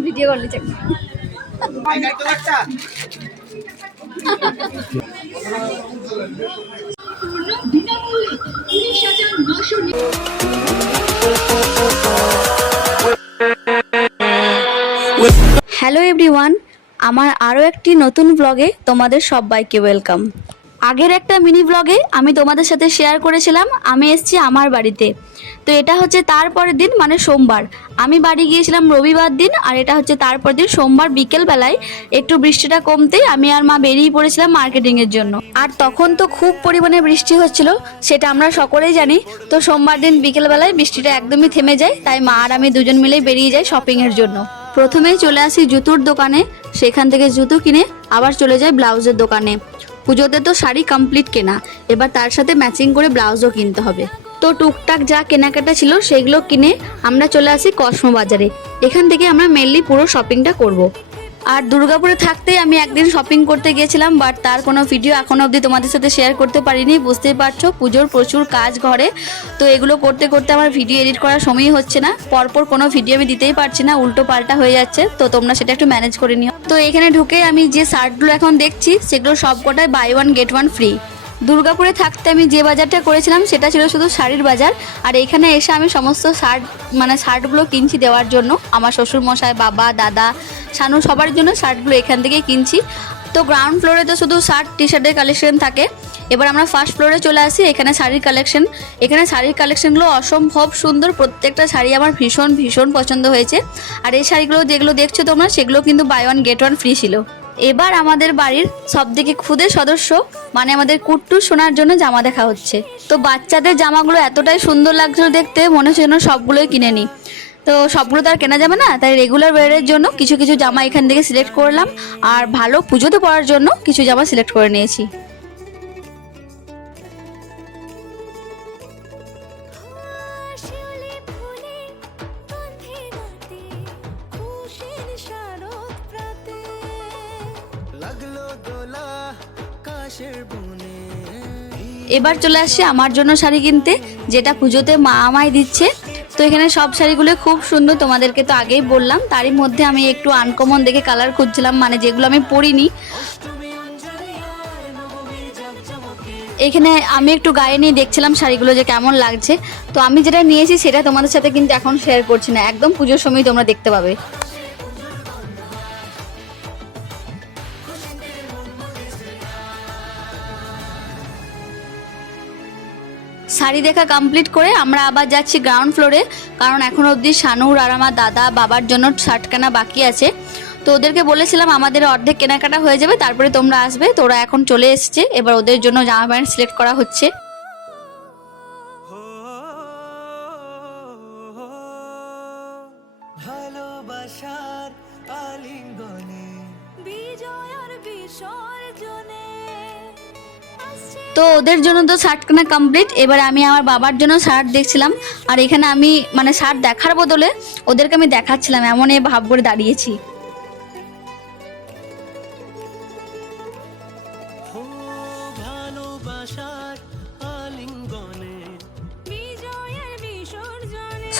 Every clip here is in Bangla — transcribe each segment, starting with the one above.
ভিডিও করলে চেক হ্যালো এভরিওয়ান আমার আরও একটি নতুন ব্লগে তোমাদের সবাইকে ওয়েলকাম আগের একটা মিনি ব্লগে আমি তোমাদের সাথে শেয়ার করেছিলাম, আমি এসেছি আমার বাড়িতে। তো এটা হচ্ছে তারপরের দিন মানে সোমবার। আমি বাড়ি গিয়েছিলাম রবিবার দিন, আর এটা হচ্ছে তারপর দিন, সোমবার বিকেল বেলায় একটু বৃষ্টিটা কমতেই আমি আর মা বেরিয়ে পড়েছিলাম মার্কেটিংয়ের জন্য। আর তখন তো খুব পরিমাণে বৃষ্টি হচ্ছিল, সেটা আমরা সকলেই জানি। তো সোমবার দিন বিকেল বেলায় বৃষ্টিটা একদমই থেমে যায়, তাই মা আর আমি দুজন মিলেই বেরিয়ে যাই শপিংয়ের জন্য। প্রথমেই চলে আসি জুতোর দোকানে, সেখান থেকে জুতো কিনে আবার চলে যাই ব্লাউজের দোকানে। পুজোতে তো শাড়ি কমপ্লিট কেনা। এবার তার সাথে ম্যাচিং করে ব্লাউজও কিনতে হবে। তো টুকটাক যা কেনাকাটা ছিল সেগুলো কিনে আমরা চলে আসি কসমো বাজারে এখান থেকে আমরা মেনলি পুরো শপিংটা করব। আর দুর্গাপুরে থাকতেই আমি একদিন শপিং করতে গিয়েছিলাম বাট তার কোনো ভিডিও এখনও অবধি তোমাদের সাথে শেয়ার করতে পারিনি, বুঝতেই পারছ, পুজোর প্রচুর কাজ ঘরে। তো এগুলো করতে করতে আমার ভিডিও এডিট করার সময়ই হচ্ছে না, পরপর কোনো ভিডিও আমি দিতেই পারছি না, উল্টো পাল্টা হয়ে যাচ্ছে, তো তোমরা সেটা একটু ম্যানেজ করে নিও। তো এখানে ঢুকে আমি যে শার্টগুলো এখন দেখছি, সেগুলো সবকটাই buy one get one free দুর্গাপুরে থাকতে আমি যে বাজারটা করেছিলাম সেটা ছিল শুধু শাড়ির বাজার। আর এখানে এসে আমি সমস্ত শার্ট মানে শার্টগুলো কিনছি দেওয়ার জন্য। আমার শ্বশুর মশাই বাবা, দাদা, শানু সবার জন্য শার্টগুলো এখান থেকেই কিনছি। তো গ্রাউন্ড ফ্লোরে তো শুধু শার্ট টি শার্টের কালেকশন থাকে। এবার আমরা ফার্স্ট ফ্লোরে চলে আসি, এখানে শাড়ির কালেকশন এখানে শাড়ির কালেকশনগুলো অসম্ভব সুন্দর। প্রত্যেকটা শাড়ি আমার ভীষণ ভীষণ পছন্দ হয়েছে। আর এই শাড়িগুলো যেগুলো দেখছ তোমরা, সেগুলো কিন্তু buy one get one free ছিল। এবার আমাদের বাড়ির সবথেকে খুদে সদস্য মানে আমাদের কুট্টু শোনার জন্য জামা দেখা হচ্ছে। তো বাচ্চাদের জামাগুলো এতটাই সুন্দর লাগছিল দেখতে, মনে হচ্ছে যেন সবগুলোই কিনে নিই। তো সবগুলো তো আর কেনা যাবে না, তাই রেগুলার ওয়ারের জন্য কিছু কিছু জামা এখান থেকে সিলেক্ট করলাম। আর ভালো পুজোতে পড়ার জন্য কিছু জামা সিলেক্ট করে নিয়েছি। এবার চলে আসছি আমার জন্য শাড়ি কিনতে, যেটা পুজোতে মা আমায় দিচ্ছে। তো এখানে সব শাড়িগুলো খুব সুন্দর, তোমাদেরকে তো আগেই বললাম। তারই মধ্যে আমি একটু আনকমন দেখে কালার খুঁজছিলাম মানে যেগুলো আমি পরিনি। এখানে আমি একটু গায়ে নিয়ে দেখছিলাম শাড়িগুলো যে কেমন লাগছে। তো আমি যেটা নিয়েছি সেটা তোমাদের সাথে কিন্তু এখন শেয়ার করছি না। একদম পুজোর সময় তোমরা দেখতে পাবে। শাড়ি দেখা কমপ্লিট করে আমরা আবার যাচ্ছি গ্রাউন্ড ফ্লোরে কারণ এখন অবধি শানুর আর আমার দাদা বাবার জন্য শার্ট বাকি আছে। তো ওদেরকে বলেছিলাম আমাদের অর্ধেক কেনাকাটা হয়ে যাবে, তারপরে তোমরা আসবে। তোরা এখন চলে এসছে, এবার ওদের জন্য জামা প্যান্ট সিলেক্ট করা হচ্ছে। তো ওদের জন্য তো শার্ট কেনা কমপ্লিট এবার আমি আমার বাবার জন্য শার্ট দেখছিলাম আর এখানে আমি মানে শার্ট দেখার বদলে ওদেরকে আমি দেখাচ্ছিলাম এমন এ ভাব করে দাঁড়িয়েছি।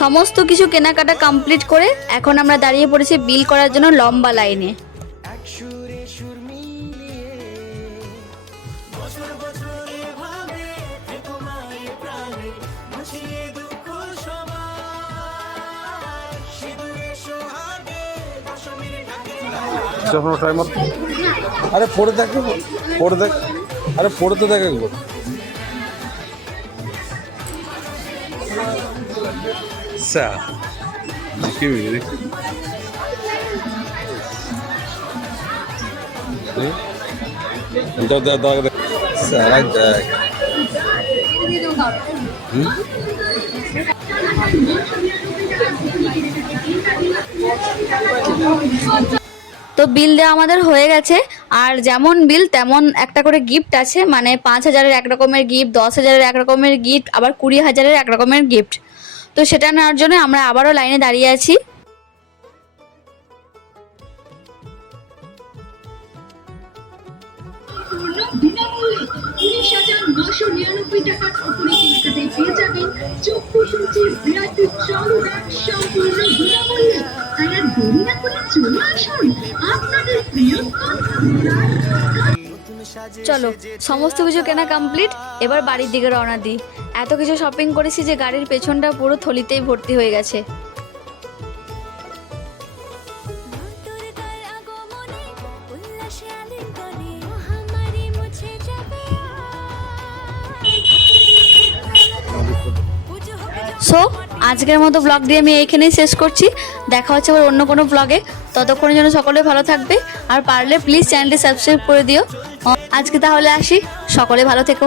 সমস্ত কিছু কেনাকাটা কমপ্লিট করে এখন আমরা দাঁড়িয়ে পড়েছি বিল করার জন্য লম্বা লাইনে। যখন ট্রাই মার আরে পড়ে দেখে পড়ে দেখ আরে পড়ে তো দেখ দাও দাও তো বিল দেওয়া আমাদের হয়ে গেছে। আর যেমন বিল তেমন একটা করে গিফট আছে। মানে পাঁচ হাজারের এক রকমের গিফট দশ হাজারের এক রকমের গিফট আবার কুড়ি হাজারের এক রকমের গিফট তো সেটা নেওয়ার জন্য আমরা আবারও লাইনে দাঁড়িয়ে আছি। টাকার উপরে সম্পূর্ণ চলো সমস্ত কিছু কেনা কমপ্লিট এবার বাড়ির দিকে রওনা দিই। এত কিছু শপিং করেছি যে গাড়ির পেছনটা পুরো থলিতেই ভর্তি হয়ে গেছে। উল্লাসে আলিঙ্গনে সো আজকের মতো ব্লগ দিয়ে আমি এইখানেই শেষ করছি। দেখা হচ্ছে আবার অন্য কোনো ব্লগে ততক্ষণের জন্য সকলে ভালো থাকবে। আর পারলে প্লিজ চ্যানেলটি সাবস্ক্রাইব করে দিও। আজকে তাহলে আসি। সকলে ভালো থেকো।